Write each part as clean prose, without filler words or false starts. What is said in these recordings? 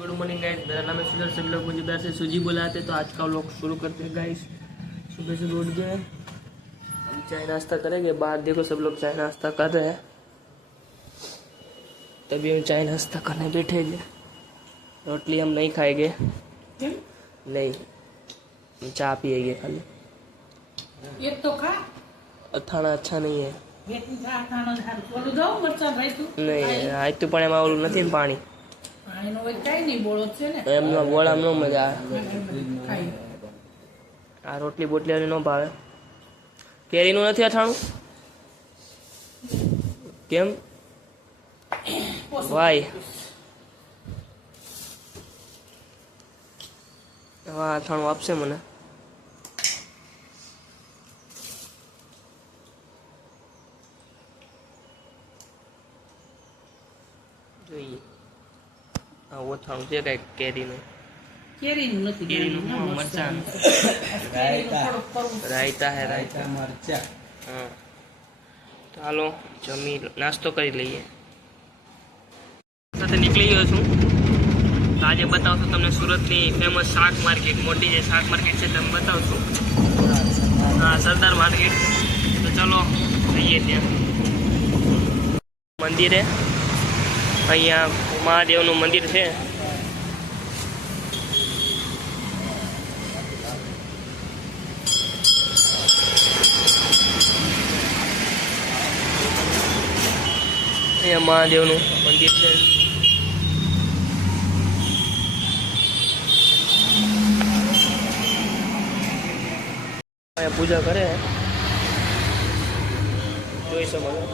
Good morning guys, मेरा नाम है सुदर्शन। सब लोग मुझे प्यार से सूजी बुलाते, तो आज का व्लॉग शुरू करते हैं गाइस। सुबह से उठ गए, हम चाय नाश्ता करेंगे। बाहर देखो सब लोग चाय नाश्ता कर रहे हैं, तभी हम चाय नाश्ता करने बैठेंगे। रोटली हम नहीं खाएंगे, नहीं, हम चाय पिएंगे खाली। ये तो खा, અથાણા अच्छा नहीं है। नहीं, आज तो પણ એમાં ઓલું નથી ને પાણી, એમનો બોળામ નો મજા આવે। આ રોટલી બોટલી ન ભાવે। કેરીનું નથી અથાણું કેમ? વાય હા, અથાણું આપશે મને। જોઈએ આ અથાણું છે કઈ કેરીનું? કેરીનું નથી, કેરીનું મરચાં, રાયતા હે, રાયતા મરચા। હા, ચાલો જમી નાસ્તો કરી લઈએ। સાથે નીકળી ગયો છું। આજે બતાવશું તમને સુરતની ફેમસ શાક માર્કેટ, મોટી જે શાક માર્કેટ છે તમને બતાવશું। હા, સરદાર માર્કેટ। તો ચલો જઈએ ત્યાં। મંદિરે અહીંયા મહાદેવનું મંદિર છે। અહીંયા મહાદેવનું મંદિર છે। અહીંયા પૂજા કરે, જોઈ શકો છો।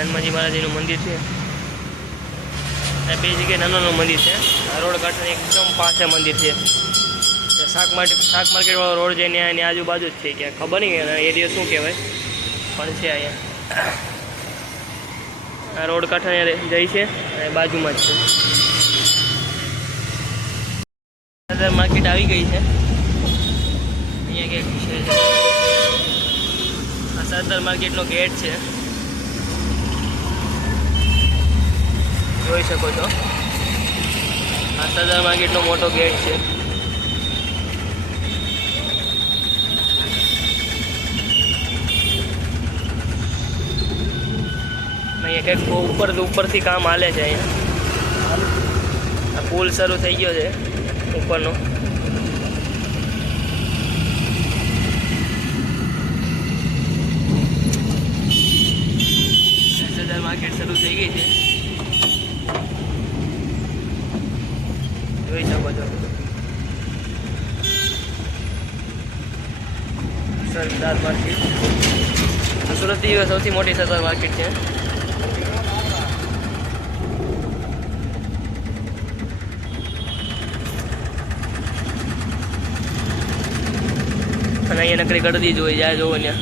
હનુમાનજી મહારાજનું મંદિર છે। બે જગ્યાએ નાનું મંદિર છે। આ રોડ કાંઠે એકદમ પાસે મંદિર છે। શાક માર્કેટ વાળો રોડ છે ને એની આજુબાજુ જ છે, ક્યાં ખબર નહીં એરિયા શું કહેવાય, પણ છે અહીંયા। આ રોડ કાંઠે જાય છે અને બાજુમાં જ છે। સરદાર માર્કેટ આવી ગઈ છે। અહીંયા ક્યાંક છે, આ સરદાર માર્કેટનો ગેટ છે, જોઈ શકો છો। આ સરદાર માર્કેટનો મોટો ગેટ છે। અહીંયા કંઈક ઉપરથી કામ હાલે છે। અહીંયા આ પુલ શરૂ થઈ ગયો છે ઉપરનો। સરદાર માર્કેટ શરૂ થઈ ગઈ છે, જોઈ શકો છો। સરદાર માર્કેટ સુરતની સૌથી મોટી સરદાર માર્કેટ છે। અને અહીંયા નકરી ગળદી જોઈ જાય, જોવો ત્યાં।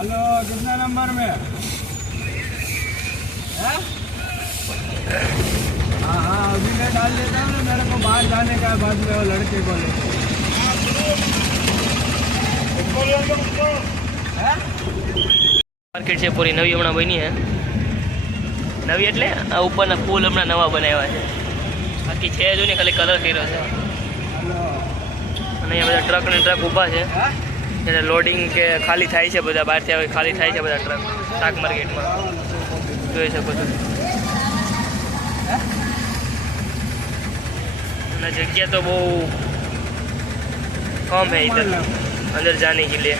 हेलो, कितना नंबर में? हाँ हाँ, अभी मैं डाल देता हूँ ना, मेरे को बाहर जाने का बाद में वो लड़के को लेके। માર્કેટ છે પૂરી નવી હમણાં બની છે। નવી એટલે આ ઉપરના પુલ હમણાં નવા બનાવ્યા છે, બાકી છે જો ને ખાલી કલર કર્યો છે। અને અહીંયા બધા ટ્રક ને ટ્રક ઊભા છે, જ્યારે લોડિંગ કે ખાલી થાય છે, બધા બહારથી આવે ખાલી થાય છે બધા ટ્રક શાક માર્કેટમાં, જોઈ શકો છો। અને જગ્યા તો બહુ कम है इधर अंदर जाने के लिए।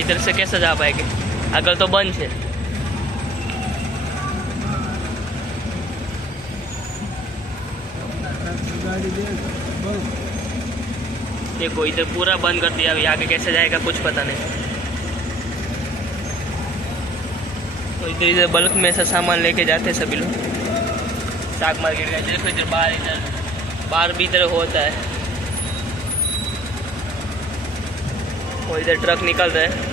इधर से कैसे जा पाएंगे, अगर तो बंद है। गाड़ी दे बोलो। देखो इधर पूरा बंद कर दिया, अभी आगे कैसे जाएगा कुछ पता नहीं। तो इधर बल्क में से सामान लेके जाते हैं सभी लोग शाक मार्केट में। देखो इधर बाहर भी इधर होता है, और इधर ट्रक निकल रहा है।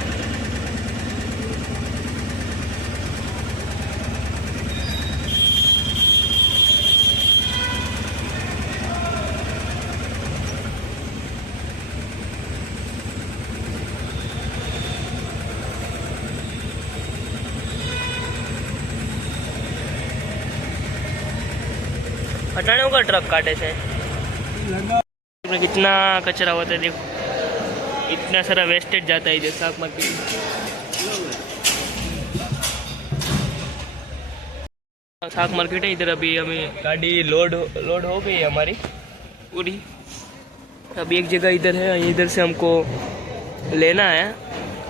हटाने का ट्रक काटे थे। लगा इसमें कितना कचरा होता है देखो, इतना सारा वेस्टेज जाता है इधर शाक मार्केट में। शाक मार्केट है इधर। अभी हमें गाड़ी लोड हो गई है हमारी पूरी। अभी एक जगह इधर है, इधर से हमको लेना है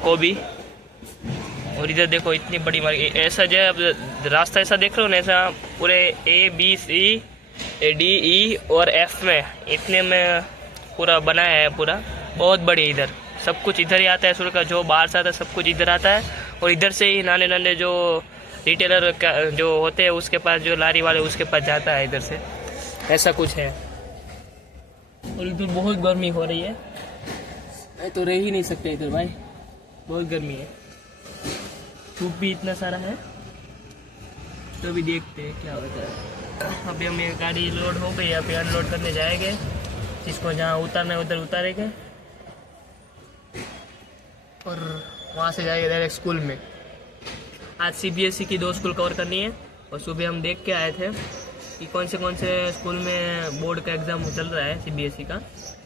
गोभी। और इधर देखो इतनी बड़ी मार्केट, ऐसा जो है अब रास्ता ऐसा देख रहे हो ना, ऐसा पूरे A B C D E और F में इतने में पूरा बनाया है पूरा। बहुत बड़ी इधर सब कुछ इधर ही आता है, सुर का जो बाहर से आता है सब कुछ इधर आता है। और इधर से ही नाले नाले जो रिटेलर जो होते हैं उसके पास, जो लारी वाले उसके पास जाता है इधर से, ऐसा कुछ है। और इधर बहुत गर्मी हो रही है, मैं तो रह ही नहीं सकते इधर भाई, बहुत गर्मी है। धूप भी इतना सारा है। तो अभी देखते हैं क्या होता है। अभी हमें गाड़ी लोड हो गई, अभी अनलोड करने जाएंगे। जिसको जहाँ उतारना है उधर उतारेंगे और वहाँ से जाएंगे डायरेक्ट स्कूल में। आज CBSE की 2 स्कूल कवर करनी है। और सुबह हम देख के आए थे कि कौन से स्कूल में बोर्ड का एग्ज़ाम चल रहा है CBSE का।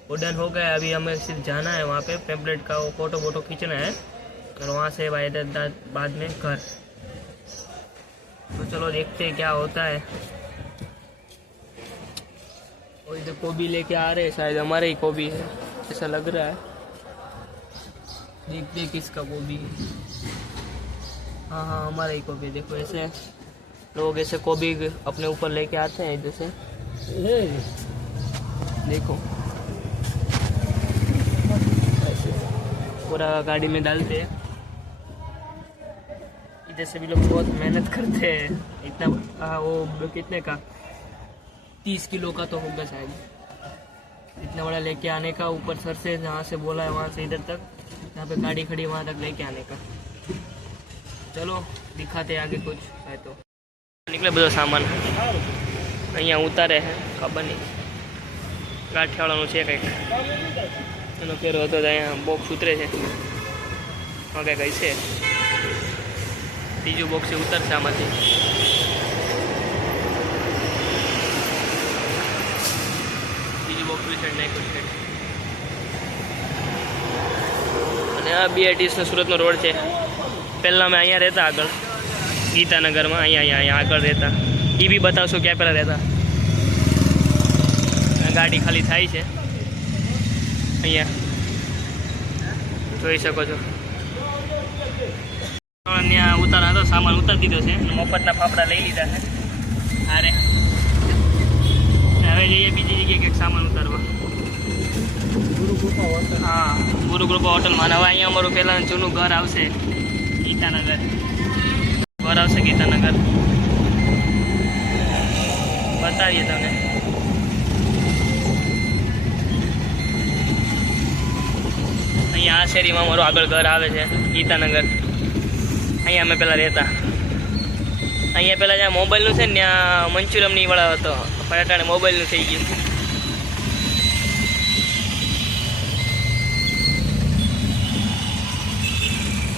वो डन हो गया, अभी हमें सिर्फ जाना है वहाँ पे, पैम्पलेट का वो फोटो खींचना है और वहाँ से बाद में घर। तो चलो देखते हैं क्या होता है। और इधर गोभी लेके आ रहे हैं, शायद हमारे ही गोभी है ऐसा लग रहा है। देखते किसका गोभी है। हाँ हमारा ही गोभी। देखो ऐसे लोग ऐसे गोभी अपने ऊपर लेके आते हैं इधर से, देखो ऐसे पूरा गाड़ी में डालते हैं। इधर से भी लोग बहुत मेहनत करते हैं। इतना वो कितने का 30 किलो का तो होगा शायद, इतना बड़ा लेके आने का। ऊपर सर से जहाँ से बोला है वहाँ से इधर तक, जहाँ पे गाड़ी खड़ी वहाँ तक लेके आने का। चलो दिखाते आगे कुछ है तो। निकले બધો સામાન અહીંયા ઉતારે છે, ખબર નહીં ગાંઠિયાવાળાનું છે કંઈક, એનો ફેરો હતો અહીંયા બોક્સ ઉતરે છે, હવે કંઈ છે ત્રીજું બોક્સ ઉતરશે આમાંથી। ત્રીજું બોક્સ વિશે નાખ્યું છે। અને આ BITSનો સુરતનો રોડ છે। પહેલાં અમે અહીંયા રહેતા આગળ ગીતાનગરમાં, અહીંયા આગળ રહેતા। એ બી બતાવશો ક્યાં પહેલાં રહેતા। ગાડી ખાલી થાય છે અહીંયા, જોઈ શકો છો। ત્યાં ઉતાર હતો, સામાન ઉતારી દીધો છે, મફતના ફાફડા લઈ લીધા છે। અરે હવે જઈએ બીજી જગ્યાએ કંઈક સામાન ઉતારવા। હા ગુરુકૃપા હોટલમાં। હવે અહીંયા અમારું પહેલાં જૂનું ઘર આવશે ગીતાનગર, ઘર આવશે ગીતાનગર, બતાવીએ તમને। અહીંયા આ શેરીમાં અમારું આગળ ઘર આવે છે ગીતાનગર। અહીંયા અમે પહેલાં રહેતા। અહીંયા પહેલાં જ્યાં મોબાઈલનું છે ને ત્યાં મંચુરિયમની વાળા હતો, પણ અટાણે મોબાઈલનું થઈ ગયું।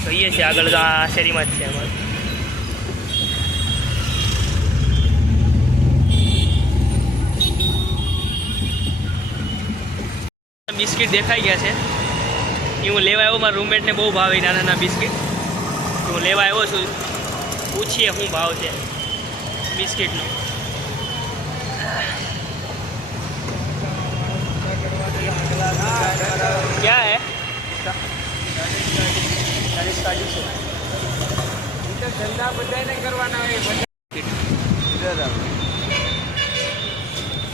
જોઈએ છે આગળ, તો આ શેરીમાં જ છે અમારું। બિસ્કિટ દેખાઈ ગયા છે, એ હું લેવા આવ્યો। મારા રૂમમેટને બહુ ભાવે નાના નાના બિસ્કિટ, તો હું લેવા આવ્યો છું। પૂછીએ શું ભાવ છે બિસ્કિટનો। क्या है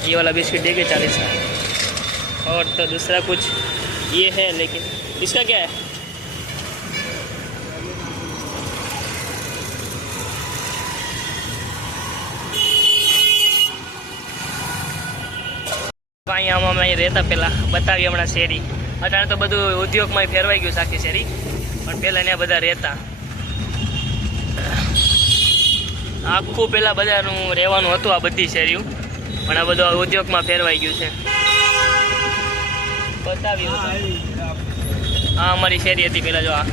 ये वाला बिस्किट देखिए 40 का। और तो दूसरा कुछ ये है, लेकिन इसका क्या है? અહીંયા અમે રહેતા પહેલાં બતાવી હમણાં શેરી. અત્યારે તો બધું ઉદ્યોગમાં ફેરવાઈ ગયું આખી શેરી, પણ પહેલાં ત્યાં બધા રહેતા. આખું પહેલાં બધાનું રહેવાનું હતું આ બધી શેરીઓ, પણ આ બધું ઉદ્યોગમાં ફેરવાઈ ગયું છે. બતાવ્યું હા અમારી શેરી હતી પહેલાં. જો આ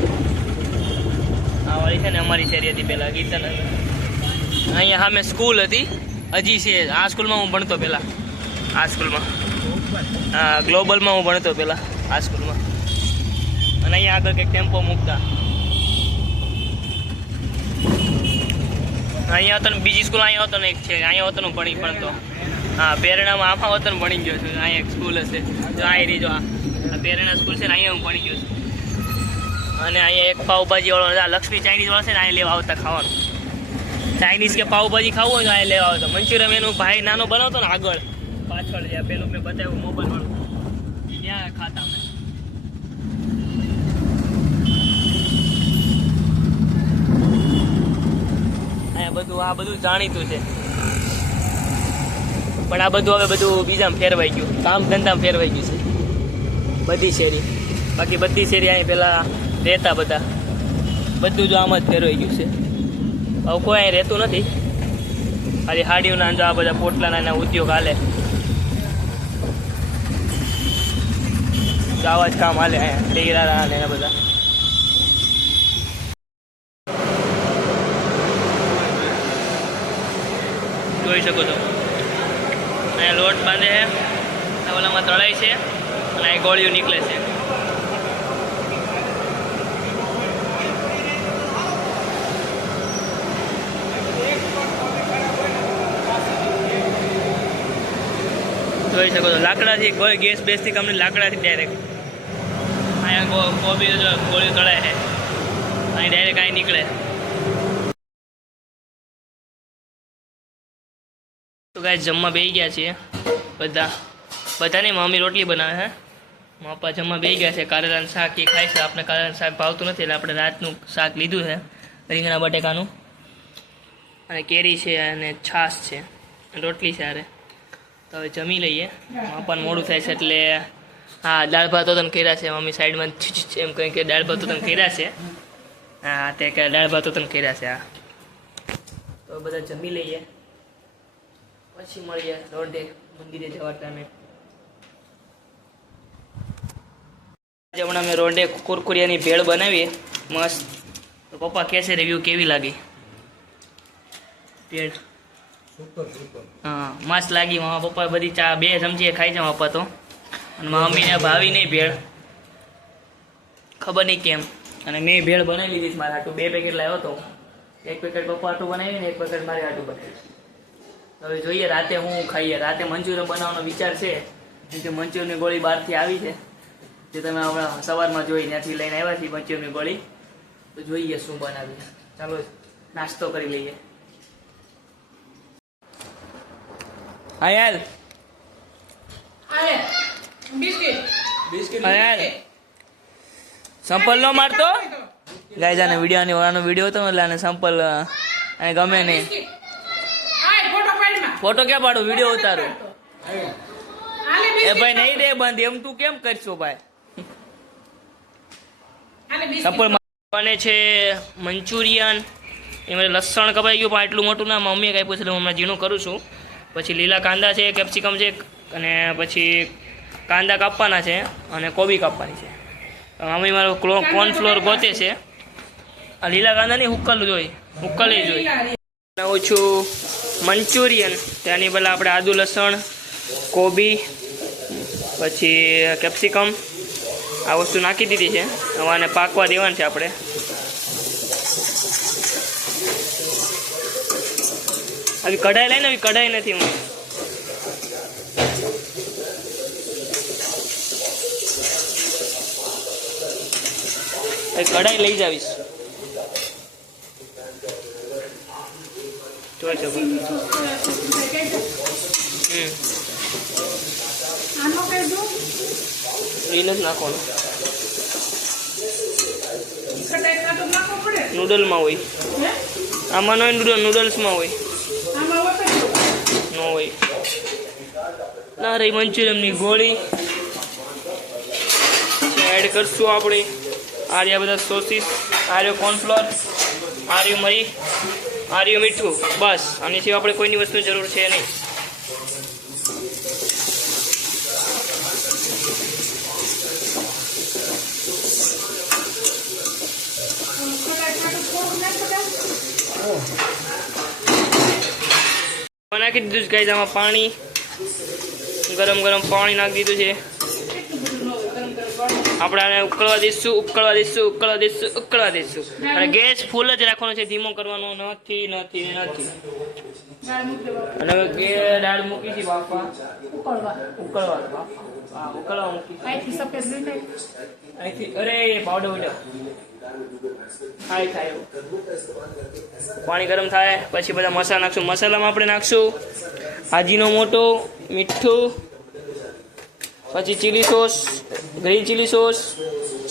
વાળી છે ને અમારી શેરી હતી પહેલાં ગીતાનગર. અહીંયા સામે સ્કૂલ હતી, હજી છે. આ સ્કૂલમાં હું ભણતો પહેલાં, આ સ્કૂલમાં. હા ગ્લોબલમાં હું ભણતો પહેલાં આ સ્કૂલમાં. અને અહીંયા આગળ કંઈક ટેમ્પો મૂકતા. અહીંયા હતો ને બીજી સ્કૂલ, અહીંયા હતો ને એક છે, અહીંયા હતો ને ભણતો. હા પેરણામાં આમાં હતો ને ભણી ગયો છું. અહીંયા એક સ્કૂલ હશે, જો અહીં રહી. જો આ પેરણા સ્કૂલ છે ને, અહીંયા હું ભણી ગયો છું. અને અહીંયા એક પાવભાજી વાળો, લક્ષ્મી ચાઇનીઝ વાળો છે ને, અહીંયા લેવા આવતા ખાવાનું. ચાઇનીઝ કે પાવભાજી ખાવું હોય તો અહીંયા લેવા આવતા. મંચુરિયમ એનું ભાઈ નાનો બનાવતો ને આગળ પાછળ, જ્યાં પેલું મેં બતાવ્યું મોબાઈલ વાળું, ત્યાં ખાતા અમે. આ બધું જાણીતું છે, પણ આ બધું હવે બધું બીજામાં ફેરવાઈ ગયું, કામ ધંધામાં ફેરવાઈ ગયું છે બધી શેરી. બાકી બધી શેરી અહીં પહેલાં રહેતા બધા, બધું જો આમ જ ફેરવાઈ ગયું છે. હવે કોઈ અહીં રહેતું નથી, ખાલી હાડીઓના જો આ બધા પોટલાના એના ઉદ્યોગ હાલે, આવા જ કામ હાલે અહીંયા ટેરારા અને એના બધા. જોઈ શકો છો અહીંયા લોટ બાંધે છે, ઓલામાં તળાય છે અને અહીં ગોળીઓ નીકળે છે. જોઈ શકો છો લાકડાથી, કોઈ ગેસ બેસથી કંપની લાકડાથી ડાયરેક્ટ અહીંયા કોબી ગોળીઓ તળાય છે, અહીં ડાયરેક્ટ અહીં નીકળે. તો ગાય જમવા બેસી ગયા છીએ બધાની મમ્મી રોટલી બનાવે છે, પપ્પા જમવા બેસી ગયા છે. કારેલાનું શાક એ ખાય છે, આપણે કારેલાનું શાક ભાવતું નથી એટલે આપણે રાતનું શાક લીધું છે, રીંગણા બટેકાનું. અને કેરી છે અને છાશ છે, રોટલી છે. અરે તો હવે જમી લઈએ, પપ્પાને મોડું થાય છે એટલે. હા દાળ ભાત તને કર્યા છે મમ્મી સાઈડમાં એમ કહી કે દાળ ભાત તને કર્યા છે. હા તે કે દાળ ભાત તને કર્યા છે. હા તો બધા જમી લઈએ, પછી મળીએ રોડે મંદિરે જવા ટાઈમે. આજે હમણાં અમે રોડે કુરકુરિયાની ભેળ બનાવીએ મસ્ત. તો પપ્પા કહે છે રિવ્યૂ કેવી લાગી ભેળ? હા મસ્ત લાગી. મારા પપ્પા બધી ચા 2 ચમચી ખાઈ છે પપ્પા તો, અને મારા મમ્મીને ભાવી નહીં ભેળ, ખબર નહીં કેમ. અને મેં ભેળ બનાવી લીધી મારા હાટું 2 પેકેટ લાવ્યો હતો. 1 પેકેટ પપ્પા હાટું બનાવી ને 1 પેકેટ મારે હાટું બનાવી. હવે જોઈએ રાતે હું ખાઈએ. રાતે મંચુરિયન બનાવવાનો વિચાર છે, કેમ કે મંચુરિયનની ગોળી બહારથી આવી છે, જે તમે હમણાં સવારમાં જોઈ ત્યાંથી લઈને આવ્યા છીએ મંચુરિયનની ગોળી. તો જોઈએ શું બનાવીએ. ચાલો નાસ્તો કરી લઈએ. હા યાર સંપલ નો મારતો ગાય જાને વિડીયો હતો એટલે આને સંપલ અને ગમે નહીં. ફોટો ક્યાં પાડું, વિડીયો ઉતારું. એ ભાઈ નહીં દે બંધ, એમ તું કેમ કરશો ભાઈ? સંપલ બને છે મંચુરિયન, એમાં લસણ કપાઈ ગયું પણ એટલું મોટું ના, મમ્મીએ કાંઈ પૂછેલું હું હમણાં ઝીણું કરું છું. પછી લીલા કાંદા છે, કેપ્સિકમ છે, અને પછી કાંદા કાપવાના છે અને કોબી કાપવાની છે. મમ્મી મારો કોર્નફ્લોર ગોતે છે. આ લીલા કાંદા નહીં હુક્કલું જોઈ, હુક્કલી જોઈ. બનાવું છું મંચુરિયન. ત્યાંની પહેલાં આપણે આદુ લસણ કોબી પછી કેપ્સિકમ આ વસ્તુ નાખી દીધી છે. હવે આને પાકવા દેવાનું છે આપણે. આવી કઢાઈ લઈને, આવી કઢાઈ નથી હું. કઢાઈ લઈ જાવીશ. જોઈ શકો. આનો કઈ દો એ નથી નાખવાનું, કટાઈ કાઢો નાખવો પડે નૂડલમાં હોય, હે આમાં ન હોય, નૂડલ્સમાં હોય, આમાં વખત ન હોય. ના રહી મંચુરિયમની ગોળી એડ કરશું આપણે. આ રહ્યા બધા સોસીસ, આ રહ્યો કોર્નફ્લોર, આ રહ્યું મરી, આ રહ્યું મીઠું. બસ આની સિવાય આપણે કોઈની વસ્તુની જરૂર છે નહીં. કટાઈ કાઢો થોડું નાખો નાખી દીધું છે ગાઈસ. આમાં પાણી, ગરમ ગરમ પાણી નાખી દીધું છે. આપણે આને ઉકળવા દઈશું, ઉકળવા દઈશું, ઉકળવા દઈશું, ઉકળવા દઈશું. અને ગેસ ફૂલ જ રાખવાનો છે, ધીમો કરવાનો નથી, નથી, નથી. દાળ મૂકી દેવા અને હવે દાળ મૂકી છે બાફા, ઉકળવા ઉકળવા. હા, ઉકળવા મૂકી. અહીંથી સફેદ લઈ નાખ અહીંથી અરે પાવડર ઉડ્યો. થાય એવું. પાણી ગરમ થાય પછી બધા મસાલા નાખશું. મસાલામાં આપણે નાખશું આજીનો મોટો, મીઠું, પછી chilli sauce, green chilli sauce,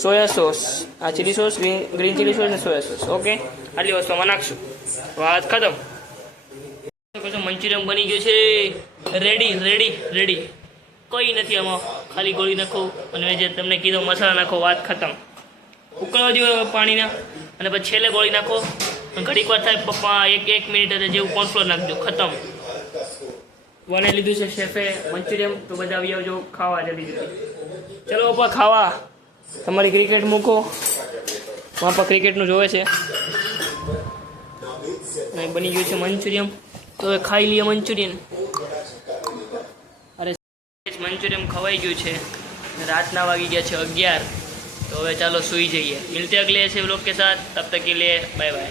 soya sauce. આ chilli sauce, green chilli sauce અને સોયા સોસ. ઓકે, આટલી વસ્તુમાં નાખશું. વાત ખતમ. મંચુરિયન બની ગયું છે. Ready ready ready. કોઈ નથી આમાં, ખાલી ગોળી નાખો અને મેં જે તમને કીધો મસાલા નાખો. વાત ખતમ. ઉકળવા દો પાણીના અને પછી છેલ્લે ગોળી નાખો. ઘડીક વાર થાય પપ્પા, એક મિનિટ જેવું કોર્નફ્લોર નાખજો. ખતમ. વને લીધું છે શેફે મંચુરિયન. તો બધા આવી આવજો ખાવા જલ્દી જલ્દી. ચલો પપ્પા ખાવા. તમારી ક્રિકેટ મૂકો, પપ્પા ક્રિકેટનું જોવે છે. અને બની ગયું છે મંચુરિયન. તો હવે ખાઈ લઈએ મંચુરિયન. અરે મંચુરિયન ખવાઈ ગયું છે. રાતના વાગી ગયા છે 11. तो હવે ચાલો સુઈ જઈએ. मिलते अगले ऐसे व्लॉग के साथ, तब तक के लिए बाय बाय.